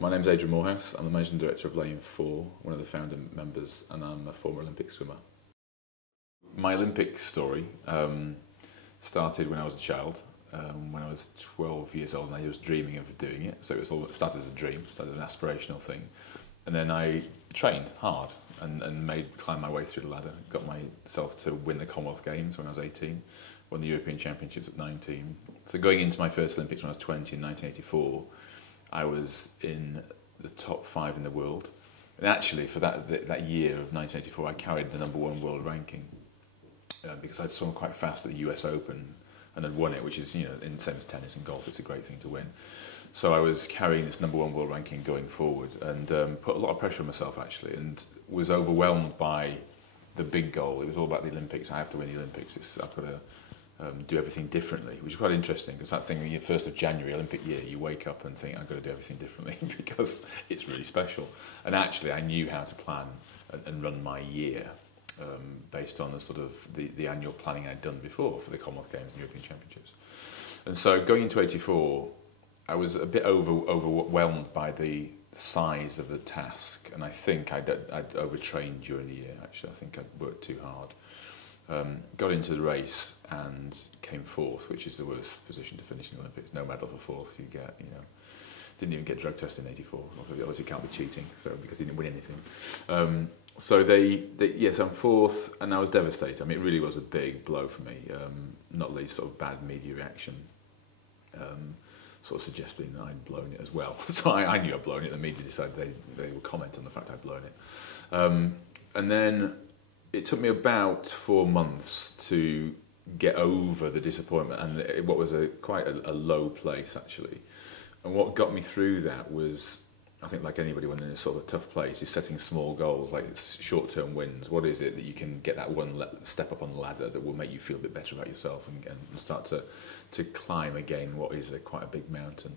My name's Adrian Moorhouse. I'm the Managing Director of Lane 4, one of the founder members, and I'm a former Olympic swimmer. My Olympic story started when I was a child, when I was 12 years old, and I was dreaming of doing it. So it started as a dream, started as an aspirational thing. And then I trained hard and climbed my way through the ladder, got myself to win the Commonwealth Games when I was 18, won the European Championships at 19. So going into my first Olympics when I was 20 in 1984, I was in the top 5 in the world. And actually, for that year of 1984, I carried the #1 world ranking because I'd swum quite fast at the US Open and had won it, which is, you know, in the same as tennis and golf, it's a great thing to win. So I was carrying this #1 world ranking going forward and put a lot of pressure on myself, actually, and was overwhelmed by the big goal. It was all about the Olympics. I have to win the Olympics. I've got to do everything differently, which is quite interesting because that thing, your 1st of January, Olympic year, you wake up and think, I've got to do everything differently because it's really special. And actually, I knew how to plan and run my year based on the sort of the annual planning I'd done before for the Commonwealth Games and European Championships. And so going into 84, I was a bit overwhelmed by the size of the task, and I think I'd overtrained during the year, actually. I think I'd worked too hard. Got into the race and came 4th, which is the worst position to finish in the Olympics. No medal for 4th you get, you know. Didn't even get drug tested in 84. Obviously can't be cheating, so because he didn't win anything. So yes, I'm 4th, and I was devastated. I mean, it really was a big blow for me. Not least sort of bad media reaction, sort of suggesting that I'd blown it as well. So I knew I'd blown it. The media decided they would comment on the fact I'd blown it, and then it took me about 4 months to get over the disappointment and what was quite a low place, actually. And what got me through that was, I think like anybody when they're in a sort of a tough place, is setting small goals, like short-term wins. What is it that you can get that one step up on the ladder that will make you feel a bit better about yourself and start to climb again what is quite a big mountain.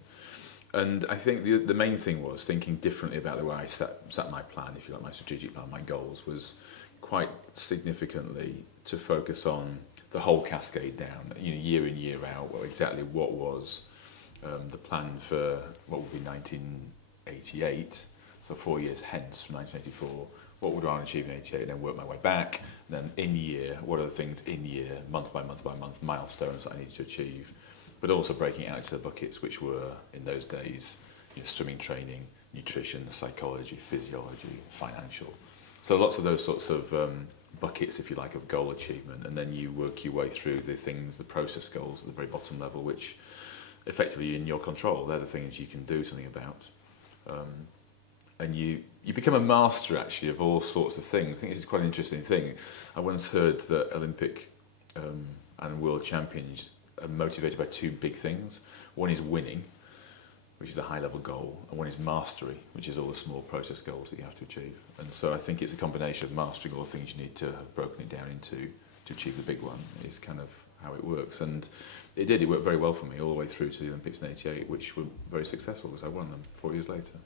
And I think the main thing was thinking differently about the way I set my plan, if you like, my strategic plan, my goals, was quite significantly to focus on the whole cascade down, you know, year in, year out, exactly what was the plan for what would be 1988, so 4 years hence from 1984, what would I want to achieve in 88, and then work my way back, and then in year, what are the things in year, month by month by month, milestones that I needed to achieve, but also breaking it out into the buckets, which were, in those days, you know, swimming training, nutrition, psychology, physiology, financial. So lots of those sorts of buckets, if you like, of goal achievement, and then you work your way through the things, the process goals at the very bottom level, which effectively in your control. They're the things you can do something about. And you become a master, actually, of all sorts of things. I think this is quite an interesting thing. I once heard that Olympic and world champions are motivated by 2 big things. One is winning, which is a high-level goal, and one is mastery, which is all the small process goals that you have to achieve. And so I think it's a combination of mastering all the things you need to have broken it down into to achieve the big one is kind of how it works. And it did. It worked very well for me all the way through to the Olympics in '88, which were very successful because I won them 4 years later.